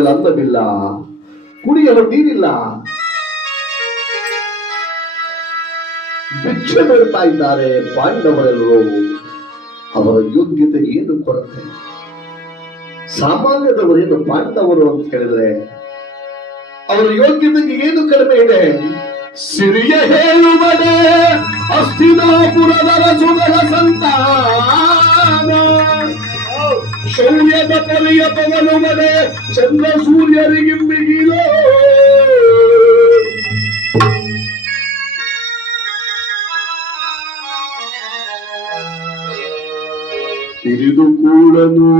ತಿನ್ನಲು ಅನ್ನವಿಲ್ಲ, ಕುಡಿಯಲು ನೀರಿಲ್ಲ, ಭಿಕ್ಷೆ ಬೇಡ್ತಾ ಇದ್ದಾರೆ ಪಾಂಡವರೆಲ್ಲರೂ. ಅವರ ಯೋಗ್ಯತೆ ಏನು ಕೊರತೆ? ಸಾಮಾನ್ಯದವರೇನು ಪಾಂಡವರು ಅಂತ ಹೇಳಿದ್ರೆ ಅವರ ಯೋಗ್ಯತೆಗೆ ಏನು ಕಡಿಮೆ ಇದೆ? ಸಿರಿಯ ಹೇಳುವಡೆ ಅಸ್ಥಿನಾಪುರದ ರಸುಗಳ ಸಂತಾನ, ಶೌರ್ಯದ ಪರಿಯ ಪವನುವಡೆ ಚಂದ್ರ ಸೂರ್ಯರಿಗಿಂಬಿಗಿರೋ. ತಿಳಿದು ಕೂಡನು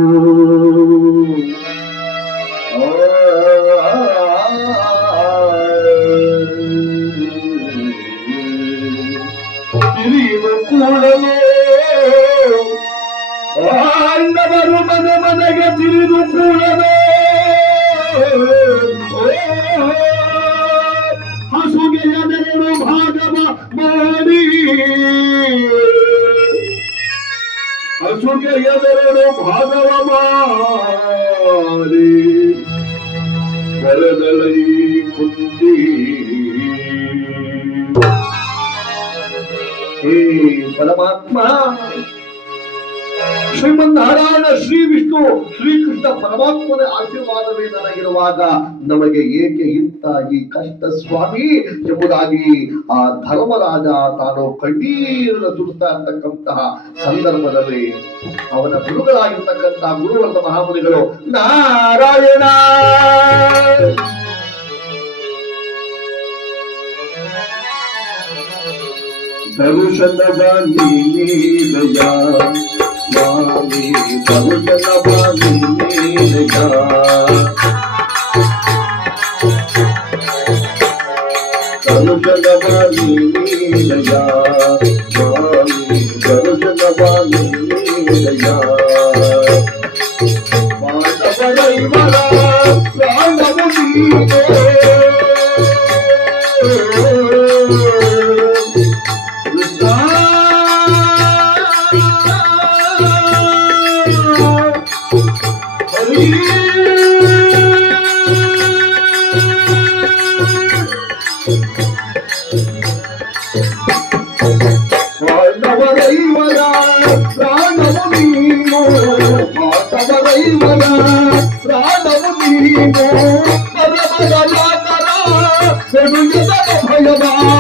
ತಿಳಿದು ಕೂಡನು ಪಾಂಡವರು ಮನೆ ಮನೆಗೆ ತಿಳಿದು ಕೂಡನು ಹಸುಗೆ ಎದೆರಡು ಭಾಗವ ಮಾಡಿ, ಹಸುಗೆ ಎದೆರಡು ಭಾಗವ ಮಾಡಿ ಕರೆದಲೈ ಕುಂತಿ. ಹೇ ಪರಮಾತ್ಮ, ಶ್ರೀಮನ್ನಾರಾಯಣ, ಶ್ರೀ ವಿಷ್ಣು, ಶ್ರೀಕೃಷ್ಣ ಪರಮಾತ್ಮನ ಆಶೀರ್ವಾದವೇ ನನಗಿರುವಾಗ ನಮಗೆ ಏಕೆ ಇಂಥ ಈ ಕಷ್ಟ ಸ್ವಾಮಿ ಎಂಬುದಾಗಿ ಆ ಧರ್ಮರಾಜ ತಾನು ಕಣ್ಣೀರನ್ನು ಸುರಿಸ್ತಾ ಇರ್ತಕ್ಕಂತಹ ಸಂದರ್ಭದಲ್ಲಿ ಅವನ ಗುರುಗಳಾಗಿರ್ತಕ್ಕಂತಹ ಗುರುವರ್ಗ ಮಹಾಮುನಿಗಳು, ನಾರಾಯಣ ದರುಶನವಾನಿ ನೀಲಯ ಸ್ವಾಮಿ, ದರುಶನವಾನಿ ನೀಲಯ, ದರುಶನವಾನಿ ನೀಲಯ ಸ್ವಾಮಿ, ದರುಶನವಾನಿ ನೀಲಯ. ಪಾಂಡವರೈವರ ಪ್ರಾಣವು ನೀನೇ, ಭಯವಾ